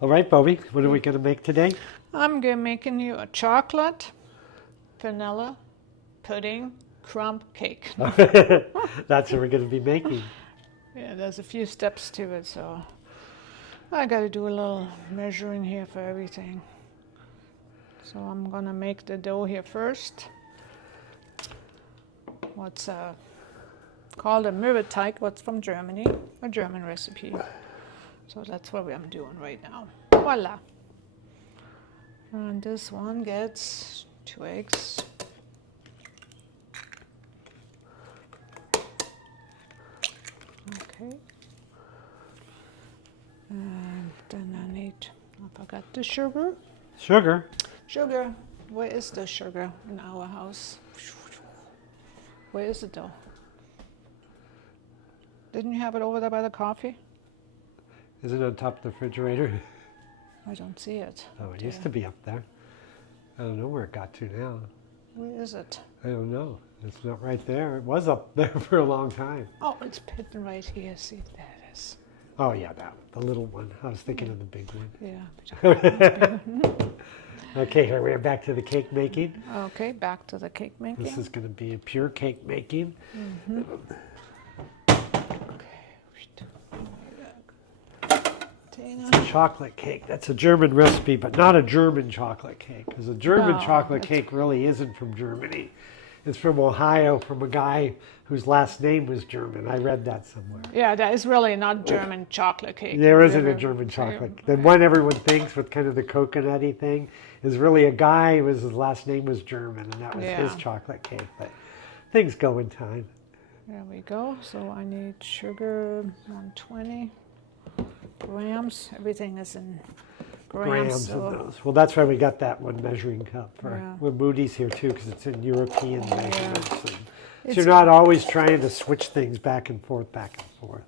All right, Bobby, what are we going to make today? I'm making you a chocolate, vanilla, pudding, crumb cake. That's what we're going to be making. Yeah, there's a few steps to it, so I got to do a little measuring here for everything. So I'm going to make the dough here first. What's called a Mürbeteig, what's from Germany, a German recipe. So that's what I'm doing right now. Voila. And this one gets 2 eggs. Okay. And then I need, I forgot the sugar. Sugar? Sugar. Where is the sugar in our house? Where is it though? Didn't you have it over there by the coffee? Is it on top of the refrigerator? I don't see it. Oh, it used to be up there. I don't know where it got to now. Where is it? I don't know. It's not right there. It was up there for a long time. Oh, it's hidden right here. See, there it is. Oh, yeah, that the little one. I was thinking of the big one. Yeah. Okay, here we are back to the cake making. Okay, back to the cake making. This is going to be a pure cake making. Tina. It's a chocolate cake. That's a German recipe, but not a German chocolate cake, because a German No, chocolate it's- cake really isn't from Germany. It's from Ohio, from a guy whose last name was German. I read that somewhere. Yeah, that is really not German chocolate cake. There isn't a Really. German chocolate. The one everyone thinks with kind of the coconutty thing is really a guy whose last name was German, and that was his Yeah. chocolate cake. But things go in time. There we go. So I need sugar, 120 grams. Everything is in grams. Grams of So those. Well, that's why we got that one measuring cup for Yeah. with Moody's here too, because it's in European measurements. And so It's- you're not always trying to switch things back and forth, back and forth.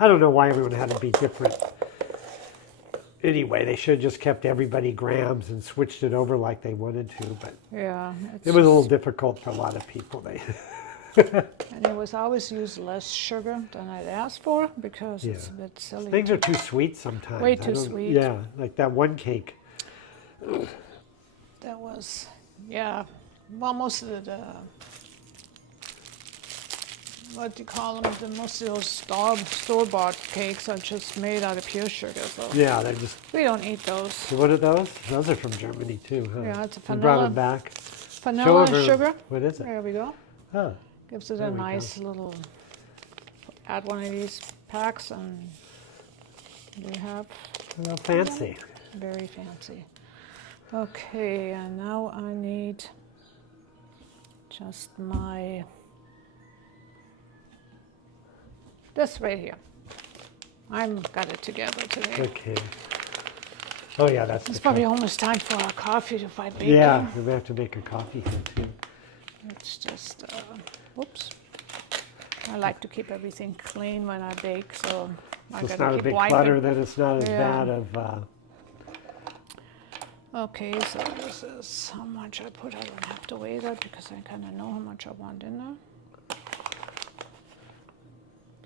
I don't know why everyone had to be different. Anyway, they should have just kept everybody grams and switched it over like they wanted to, but yeah, it's it was a little just- difficult for a lot of people. and it was always use less sugar than I'd asked for because it's a Yeah. bit silly. Things are too sweet sometimes. Way I too don't- sweet. Yeah, like that one cake. That was, yeah. Well, most of the what do you call them? Most of those store-bought cakes are just made out of pure sugar. So Yeah, they're just. we don't eat those. So what are those? Those are from Germany too, huh? Yeah, it's a You brought vanilla- them back. Vanilla and Show sugar. What is it? There we go. Oh, Gives it There a we go. nice little. Add one of these packs, and we have well, fancy. very fancy. Okay, and now I need just my this right here. I'm got it together today. Okay. Oh yeah, that's It's the probably cup. almost time for our coffee to fight bacon. Yeah, we have to make a coffee here too. It's just, whoops. I like to keep everything clean when I bake, so I So it's gotta not a keep big wiping. clutter, then it's not as Yeah. bad of. Okay, so this is how much I put. I don't have to weigh that because I kind of know how much I want in there.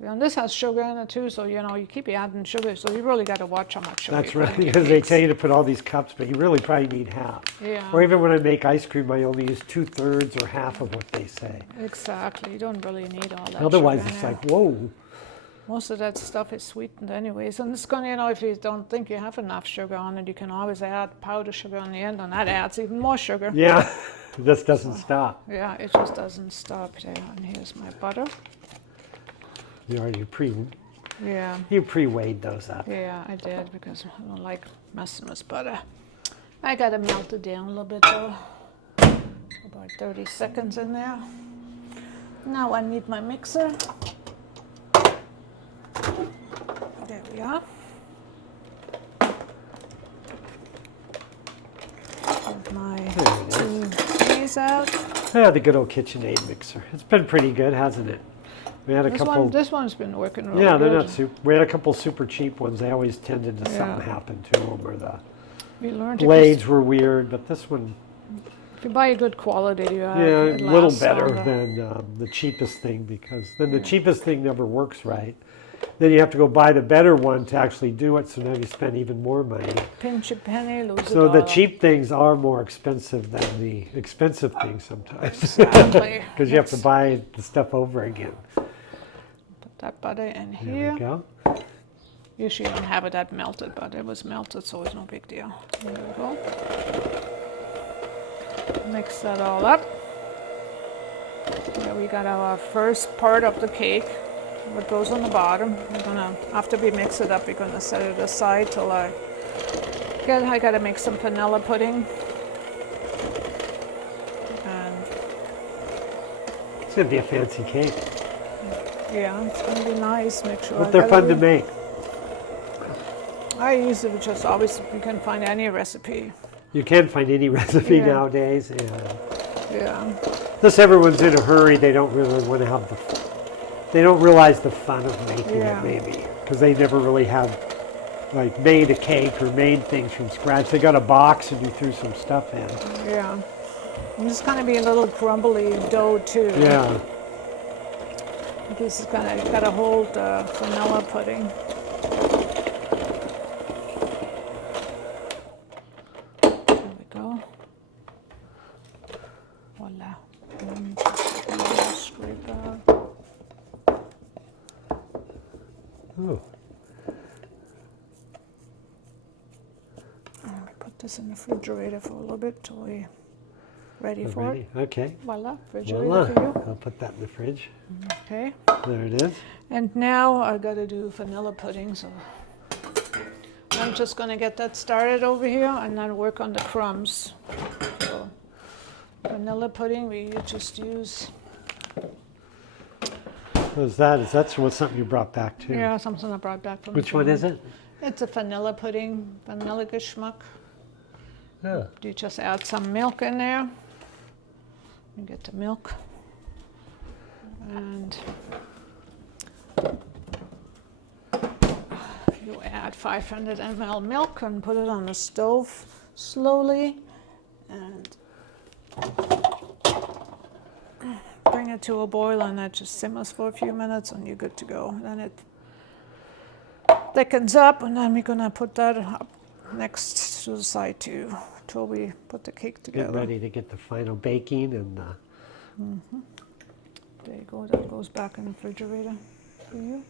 Yeah, and this has sugar in it too, so you know you keep adding sugar, so you really got to watch how much sugar. That's you put right, in your because they cakes. tell you to put all these cups, but you really probably need half. Yeah. Or even when I make ice cream, I only use 2/3 or half of what they say. Exactly. You don't really need all that. Otherwise, sugar in it's there. like, whoa. Most of that stuff is sweetened anyways, and it's gonna, you know, if you don't think you have enough sugar on it, you can always add powdered sugar on the end, and that adds even more sugar. Yeah, this doesn't stop. Yeah, it just doesn't stop there. And here's my butter. You already Yeah, pre-weighed those up. yeah, I did because I don't like messing with butter. I gotta melt it down a little bit though. About 30 seconds in there. Now I need my mixer. There we are. Get my There it is. two these out. Yeah, the good old KitchenAid mixer. It's been pretty good, hasn't it? We had a couple. This one's been working really Yeah, they're good. not super. We had a couple super cheap ones. They always tended to something Yeah. happen to them, or the We learned blades were weird. But this one, if you buy a good quality, you have yeah, it a little lasts better longer. than the cheapest thing, because then the cheapest thing never works right. then you have to go buy the better one to actually do it. So now you spend even more money. Pinch a penny, lose a So dollar. the cheap things are more expensive than the expensive things sometimes. Exactly. Because you have to buy the stuff over again. Put that butter in There here. we go. Usually you don't have it that melted, but it was melted, so it's no big deal. There we go. Mix that all up. There we got our first part of the cake. What goes on the bottom. We're gonna, after we mix it up, we're gonna set it aside till I gotta make some vanilla pudding. And It's going to be a fancy cake. yeah, it's gonna be nice. Make sure. But they're fun to make. I use it just always, you can find any recipe. You can find any recipe Yeah. nowadays. And Yeah. unless everyone's in a hurry, they don't really want to have they don't realize the fun of making Yeah. it maybe. Because they never really have like made a cake or made things from scratch. They got a box and you threw some stuff in. Yeah. And it's gonna be a little crumbly dough too. Yeah. This is gotta hold vanilla pudding. There we go. Voila. And just scrape out. Ooh. And we put this in the refrigerator for a little bit till we ready for Ready? it. Okay. Voila, refrigerator Voila. for you. I'll put that in the fridge. Okay. There it is. And now I gotta do vanilla pudding, so I'm just gonna get that started over here and then work on the crumbs. So vanilla pudding, we just use, What's that? Is that something you brought back too? yeah, something I brought back from Which one is it? It's a vanilla pudding, vanilla geschmack. Yeah. You just add some milk in there. You get the milk. And you add 500 ml milk and put it on the stove slowly and bring it to a boil, and that just simmers for a few minutes and you're good to go. Then it thickens up, and then we're gonna put that up next to the side too, till we put the cake Get together. ready to get the final baking and There you go, that goes back in the refrigerator for you.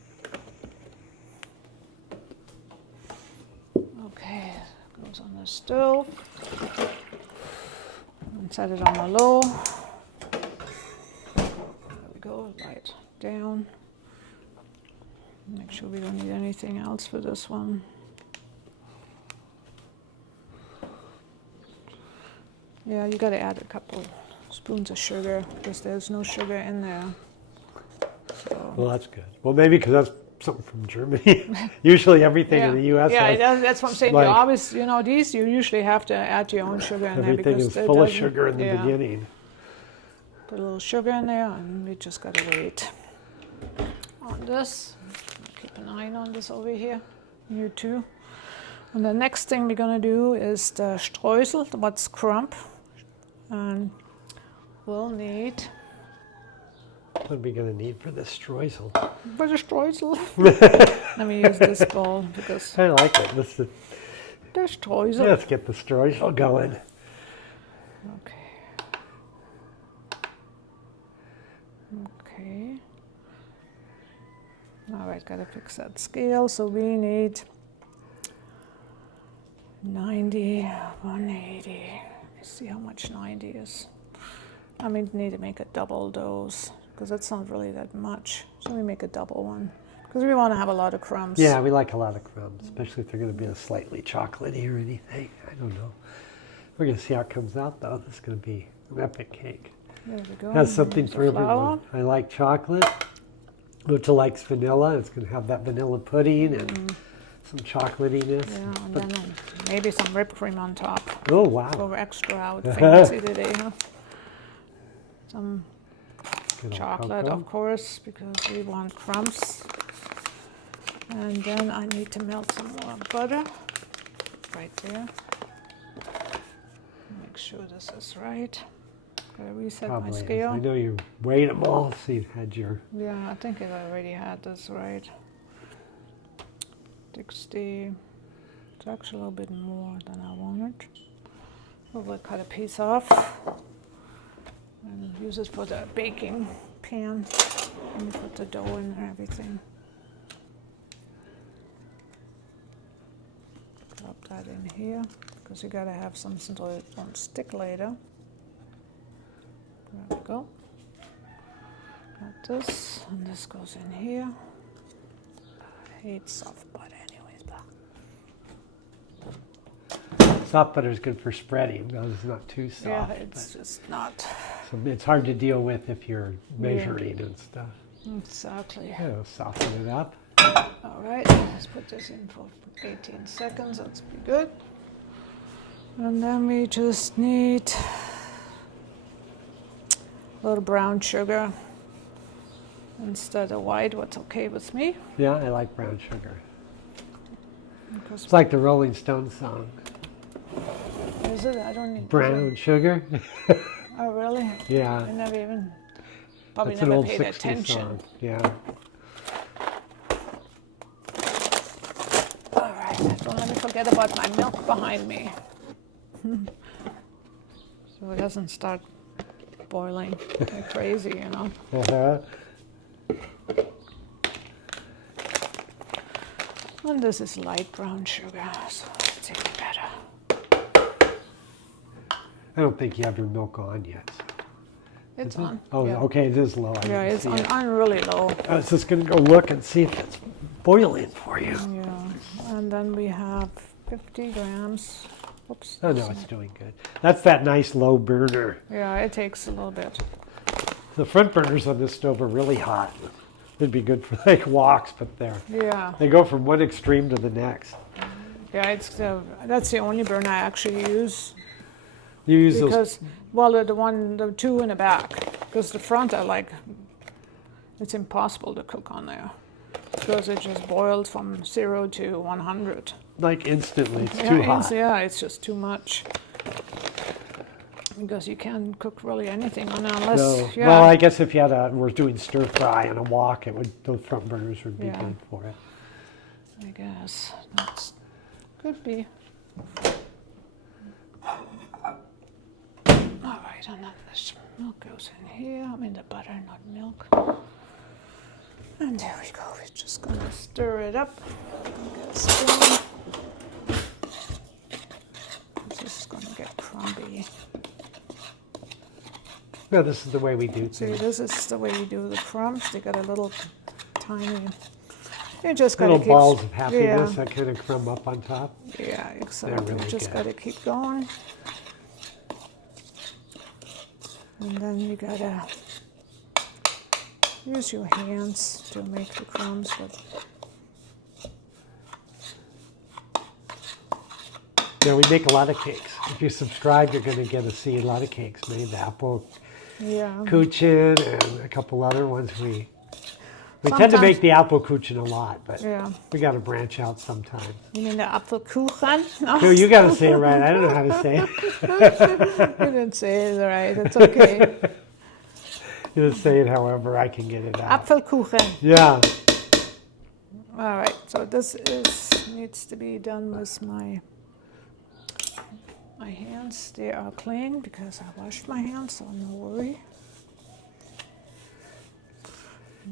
Okay, goes on the stove. And set it on the low. There we go, light down. Make sure we don't need anything else for this one. Yeah, you gotta add a couple spoons of sugar because there's no sugar in there. So, well, that's good. Well, maybe because that's something from Germany. Usually everything in the U.S. Yeah, has, that's what I'm saying. like- You always, these you usually have to add your own sugar in there everything because is it full of doesn't- sugar in the yeah. beginning. Put a little sugar in there, and we just gotta wait on this. Keep an eye on this over here. You too. And the next thing we're gonna do is the streusel, what's crumb, and we'll need. What are we going to need for this streusel? But a streusel. Let me use this bowl because I like it. the streusel. Let's get the streusel going. Okay. Okay. All right, gotta fix that scale. So we need 90, 180. Let me see how much 90 is. I mean, need to make a double dose because that's not really that much. So we make a double one because we want to have a lot of crumbs. Yeah, we like a lot of crumbs, especially if they're going to be a slightly chocolatey or anything. I don't know. We're going to see how it comes out, though. This is going to be an epic cake. There we go. It has something There's for the flour. everyone. I like chocolate. Lucha likes vanilla. It's going to have that vanilla pudding and some chocolatiness. Yeah, and then maybe some whipped cream on top. Oh, wow. Go extra out fancy today, huh? Some Good old chocolate, cocoa. of course, because we want crumbs. And then I need to melt some more butter right there. Make sure this is right. Gotta reset Probably my is. scale. I know you weighed them all, so you had your... Yeah, I think I already had this right. 60. It's actually a little bit more than I wanted. So we'll cut a piece off and use it for the baking pan. Let me put the dough in and everything. Drop that in here because you gotta have something so it won't stick later. There we go. Got this, and this goes in here. I hate soft butter anyways, but Soft butter is good for spreading because it's not too soft. yeah, it's just not. So it's hard to deal with if you're measuring and stuff. Exactly. Yeah, soften it up. All right, let's put this in for 18 seconds. That's pretty good. And then we just need a little brown sugar instead of white, what's okay with me. Yeah, I like brown sugar. Because It's like the Rolling Stones song. is it? I don't need Brown sugar. Oh, really? Yeah. I never even, probably That's an never old paid 60s attention. song. Yeah. All right, don't let me forget about my milk behind me. So it doesn't start boiling like crazy, you know. Uh-huh. And this is light brown sugar, so it's even better. I don't think you have your milk on yet. It's Is it? on. Oh, yeah. okay, it is low. I Yeah, didn't it's see it. on really low. I was just going to go look and see if it's boiling for you. Yeah, and then we have 50 grams. Oops. Oh, no, it's doing good. That's that nice low burner. Yeah, it takes a little bit. The front burners on this stove are really hot. It'd be good for like walks, but Yeah, they go from one extreme to the next. yeah, that's the only burner I actually use You use those. because, well, the two in the back, because the front are like, it's impossible to cook on there because it just boiled from 0 to 100. Like instantly, it's Yeah, too hot. yeah, it's just too much. Because you can't cook really anything on it unless, No. yeah. Well, I guess if you we're doing stir fry and a wok, those front burners would be Yeah. good for it. I guess that's could be. All right, and then this milk goes in here. I mean the butter, not milk. And there we go. We're just gonna stir it up. Get a spoon. This is gonna get crumbly. No, this is the way we do See, things. this is the way you do the crumbs. They got a little tiny. You just gotta Little keep. balls of happiness Yeah, that kind of crumb up on top. yeah, exactly. really Just good. gotta keep going. And then you gotta use your hands to make the crumbs, but Yeah, we make a lot of cakes. If you subscribe, you're going to get to see a lot of cakes made. The apple yeah. kuchen and a couple other ones. We tend to make the apple kuchen a lot, but Yeah. we got to branch out sometime. You mean the Apfelkuchen? No, No, you got to say it right. I don't know how to say it. you didn't say it right. It's okay. You just say it however I can get it out. Apfelkuchen. Yeah. All right. So this needs to be done with my hands. They are clean because I washed my hands, so no worry.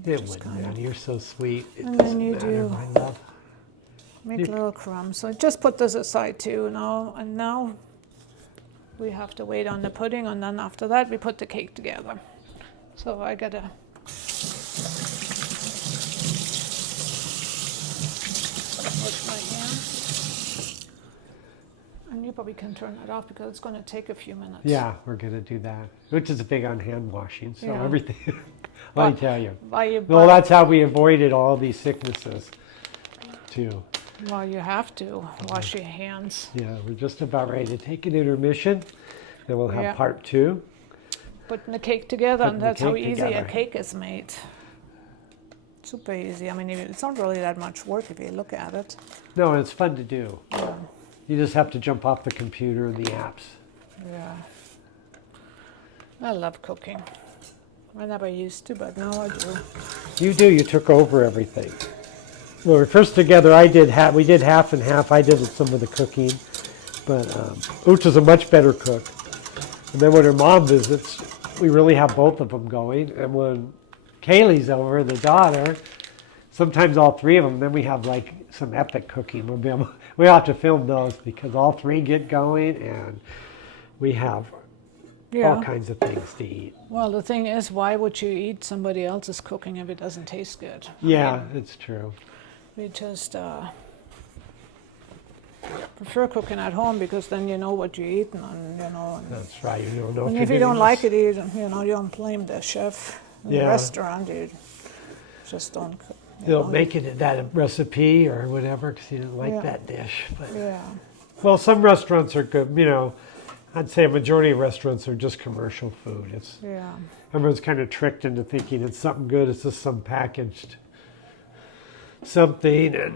It Just wouldn't kinda- matter. You're so sweet. It And then doesn't you matter, do- my love. Make You- little crumbs. So just put this aside too now. And now we have to wait on the pudding, and then after that we put the cake together. So I gotta wash my hands. And you probably can turn that off because it's going to take a few minutes. Yeah, we're going to do that. Which is big on hand washing. So Yeah. everything, let me But- tell you. Well, Well, that's how we avoided all these sicknesses, too. you have to wash your hands. Yeah, we're just about ready to take an intermission. Then we'll have Yeah. part 2. Putting the cake together, Putting and the that's how cake easy a together. cake is made. Super easy. I mean, it's not really that much work if you look at it. No, it's fun to do. Yeah. You just have to jump off the computer and the apps. Yeah. I love cooking. I never used to, but now I do. You do, you took over everything. when we were first together, we did half and half. I did some of the cooking, but Ucha's a much better cook. And then when her mom visits, we really have both of them going. And when Kaylee's over, the daughter, sometimes all three of them, then we have like some epic cooking. We'll have to film those because all three get going and we have all kinds of things to eat. Well, the thing is, why would you eat somebody else's cooking if it doesn't taste good? Yeah, it's true. We just prefer cooking at home because then you know what you're eating, and you know. That's right. You don't know And if if you're you don't getting like it, you don't blame the chef in the Yeah. restaurant. You just don't cook. You don't make it that recipe or whatever because you didn't like Yeah. that dish. But Yeah. well, some restaurants are good. You know, I'd say a majority of restaurants are just commercial food. Yeah. Everyone's kind of tricked into thinking it's something good. It's just some packaged something. And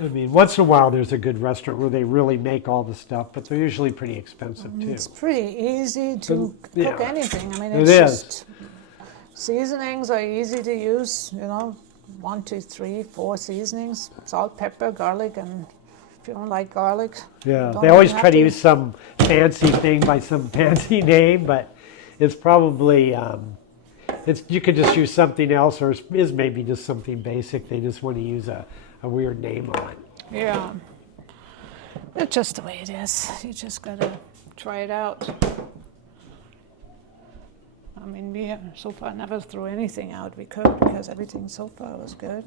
I mean, once in a while there's a good restaurant where they really make all the stuff, but they're usually pretty expensive too. It's pretty easy to Yeah. cook anything. I mean, It it's is. just seasonings are easy to use. 1, 2, 3, 4 seasonings: salt, pepper, garlic, and if you don't like garlic, Yeah, don't they always even try have to use some fancy thing by some fancy name, but it's probably you could just use something else, or is maybe just something basic. They just want to use a weird name on it. Yeah. It's just the way it is. You just gotta try it out. I mean, we have so far never threw anything out we could because everything so far was good.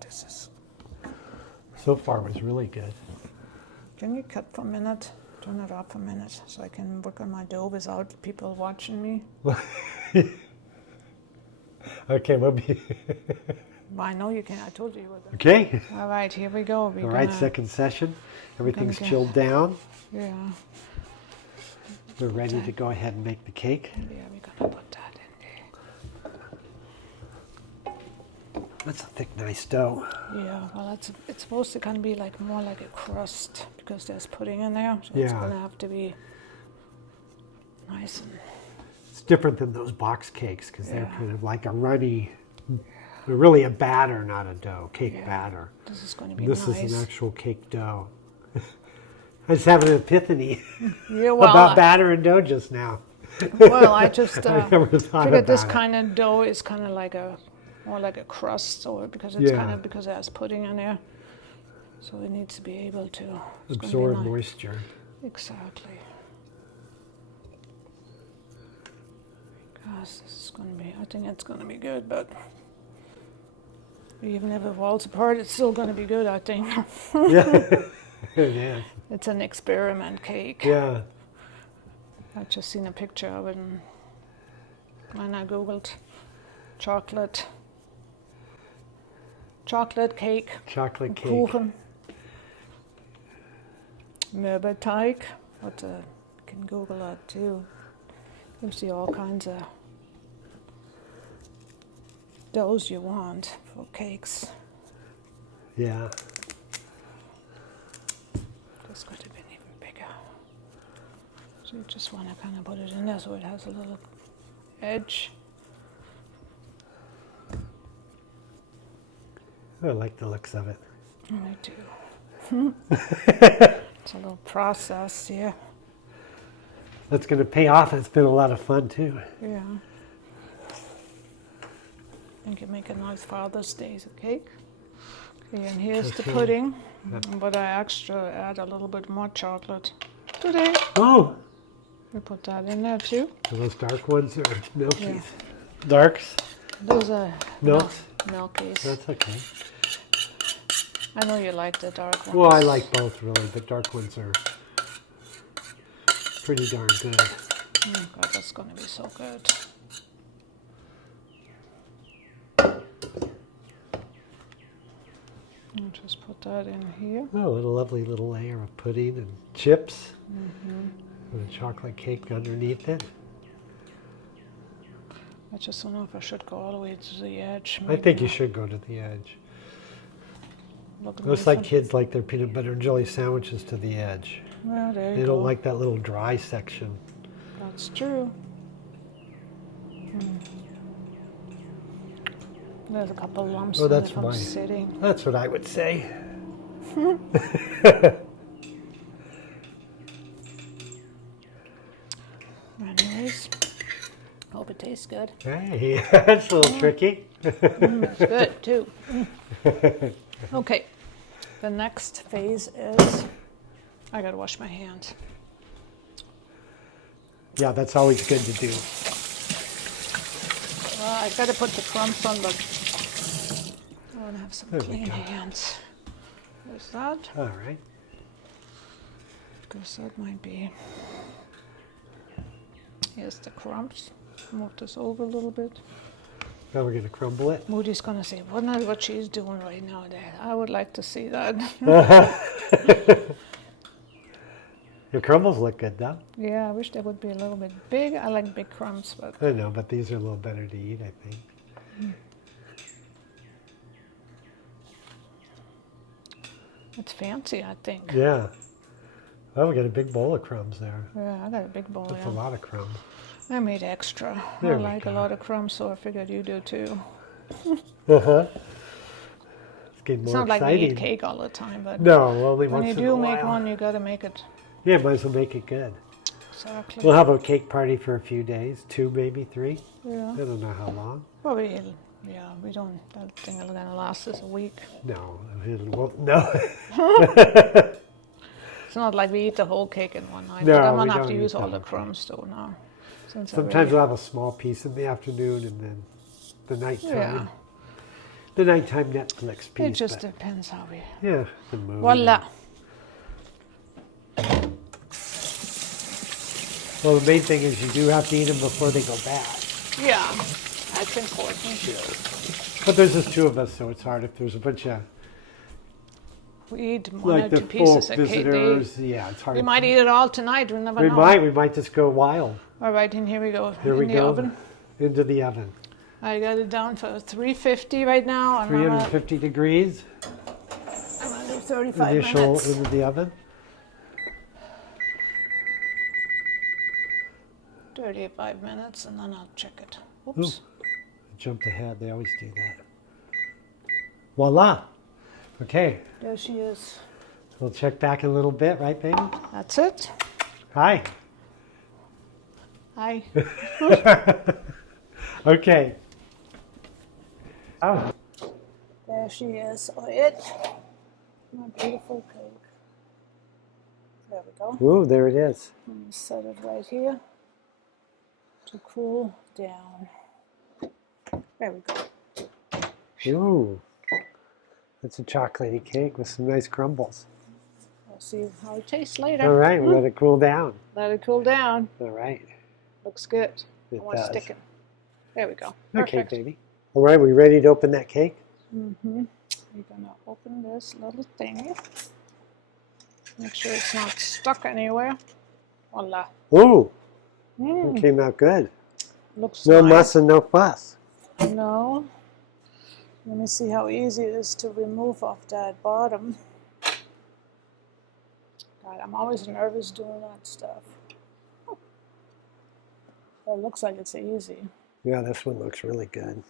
This is. So far, it was really good. Can you cut for a minute? Turn it off a minute so I can work on my dough without people watching me. Okay, we'll be Well, I know you can. I told you you were going. okay. All right, here we go. All right, second session. Everything's get- chilled down. Yeah. We're ready to go ahead and make the cake. Yeah, we're gonna put that in there. That's a thick, nice dough. Yeah, well, it's supposed to kind of be like more like a crust because there's pudding in there, so it's Yeah. gonna have to be nice and It's different than those box cakes because they're Yeah. kind of like a runny, they're really a batter, not a dough, cake Yeah. batter. this is gonna be This nice. is an actual cake dough. I just had an epiphany Yeah, well, about batter and dough just now. well, I just I never thought figured this about it. kind of dough is kind of like more like a crust, or because it's kind Yeah. of because there's pudding in there, so it needs to be able to it's gonna be Absorb nice. moisture. Exactly. Gosh, this is going to be, I think it's going to be good, but even if it falls apart, it's still going to be good, I think. Yeah, it is. It's an experiment cake. Yeah, I just seen a picture of it and I Googled chocolate cake, chocolate cake. Kuchen, Mürbeteig. What you can Google that too. You see all kinds of doughs you want for cakes. Yeah, This could have been even bigger. So you just want to kind of put it in there so it has a little edge. I like the looks of it. Me too. It's a little process, yeah. That's going to pay off. It's been a lot of fun too. Yeah. You can make a nice Father's Day cake. Okay, and here's the Okay. pudding, but I add a little bit more chocolate today. Oh, We put that in there too. so those dark ones are milkies. Yeah. Darks? Those are Milks? milkies. That's okay. I know you like the dark ones. Well, I like both really, but dark ones are pretty darn good. Oh God, that's gonna be so good. I'll just put that in here. Oh, what a lovely little layer of pudding and chips. With a chocolate cake underneath it. I just don't know if I should go all the way to the edge. I Maybe think you not. should go to the edge. Look Looks nice like and- kids like their peanut butter and jelly sandwiches to the edge. Well, there you They go. don't like that little dry section. That's true. There's a couple lumps Oh, in that's it from mine. sitting. That's what I would say. Anyways, hope it tastes good. Hey, that's a little tricky. It's good too. Okay, the next phase is I gotta wash my hands. Yeah, that's always good to do. Well, I gotta put the crumbs on, but I want to have some There we clean go. hands. There's that, All right. because that might be. Here's the crumbs. Move this over a little bit. Now we're going to crumble it. Moody's gonna say, "Wonder what she's doing right now, Dad." I would like to see that. The crumbles look good, though. Yeah, I wish they would be a little bit big. I like big crumbs, but I know, but these are a little better to eat, I think. it's fancy, I think. Yeah. Oh, we got a big bowl of crumbs there. Yeah, I got a big bowl. That's Yeah. a lot of crumbs. I made extra. There I we like go. a lot of crumbs, so I figured you do too. Uh-huh. It's getting It's more not like we exciting. eat cake all the time, but No, only when once you in a do make while. one, you gotta make it Yeah, might as well make it good. exactly. We'll have a cake party for a few days, 2, maybe 3. Yeah. I don't know how long. Well, we don't. That thing is gonna last us a week. No, it won't. No. It's not like we eat the whole cake in one night. No, but I'm we gonna have don't to eat use the all whole the cake. crumbs though now. Since I Sometimes already- we'll have a small piece in the afternoon and then the nighttime. Yeah. The nighttime Netflix piece. It just but depends how we. yeah, the mood. Voila. Well, the main thing is you do have to eat them before they go bad. Yeah, that's important. But there's just 2 of us, so it's hard if there's a bunch of We eat one like or the 2 full pieces a cake. visitors. Yeah, it's hard. We might eat it all tonight. We never We know. might just go wild. All right, and here we go. Here in we the go oven. into the oven. I got it down for 350 right now. And I'm gonna 350 degrees. do 35 Initial minutes. into the oven. 35 minutes, and then I'll check it. Oops. Jumped ahead. They always do that. Voila. Okay, There she is. we'll check back in a little bit, right, baby? That's it. Hi. Hi. Okay. Oh, There she is. Oh, it. My beautiful cake. There we go. ooh, there it is. Let me set it right here to cool down. There we go. Ooh, that's a chocolatey cake with some nice crumbles. We'll see how it tastes later. All right, we'll let it cool down. Let it cool down. All right. Looks good. It I want to does. stick it. There we go. Okay, Perfect. baby. All right, we ready to open that cake? Mm-hmm. We're gonna open this little thing. Make sure it's not stuck anywhere. Voila. Ooh, Mm, it came out good. looks No nice. muss and no fuss. No. Let me see how easy it is to remove off that bottom. God, I'm always nervous doing that stuff. But it looks like it's easy. Yeah, this one looks really good.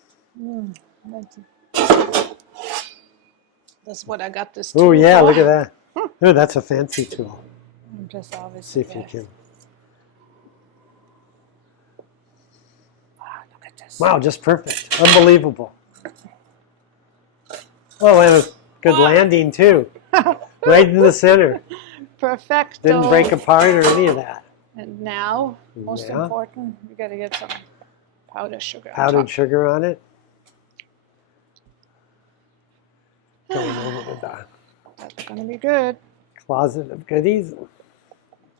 That's what I got this Oh tool yeah, for. look at that. Oh, that's a fancy tool. I'm just See obviously. if you can. Wow, look at this. Wow, just perfect. Unbelievable. Oh, and a good Wow. landing too. Right in the center. Perfecto. Didn't break apart or any of that. And now, most Yeah. important, we gotta get some powdered sugar. on Powdered top. sugar on it. Going over to the That's gonna be good. closet of goodies.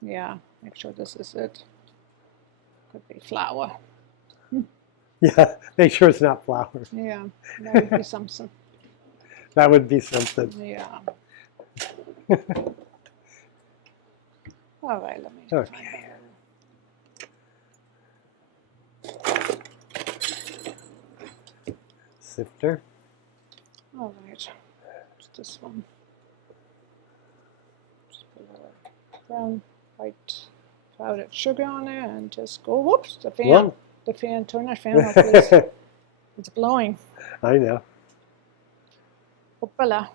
Yeah, make sure this is it. Could be flour. Yeah, make sure it's not flour. Yeah, that would be something. That would be something. Yeah. All right, let me Okay. find that. Sifter. All right, it's this one. Just put a little brown, white powdered sugar on there and just go. Whoops, the fan. Whoa. The fan. Turn that fan off, please. It's blowing. I know. Hoopala.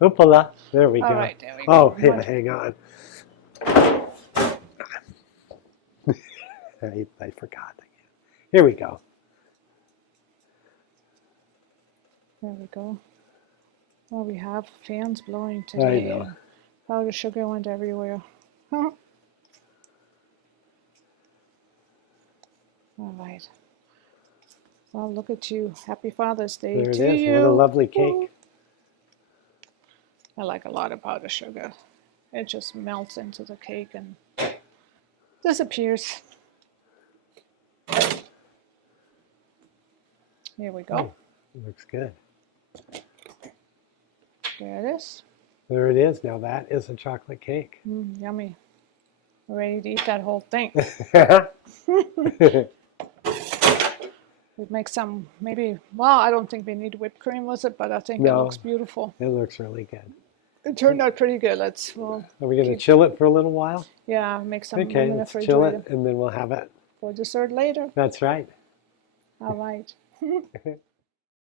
Oopala. There we All go. right, there we Oh, go. yeah, hang on. I forgot again. Here we go. There we go. Well, we have fans blowing I today. know. And powdered sugar went everywhere. All right. Well, look at you. Happy Father's Day There it to is. you. What a lovely Woo. cake. I like a lot of powdered sugar. It just melts into the cake and disappears. Here we go. Oh, it looks good. There it is. There it is. Now that is a chocolate cake. Yummy. We're ready to eat that whole thing. We'd make some, maybe, well, I don't think we need whipped cream with it, but I think it No. looks beautiful. It looks really good. It turned out pretty good. Let's, well, Are we going to chill it for a little while? yeah, make some Okay, in the let's chill refrigerator it and then we'll have it. for dessert later. That's right. All right.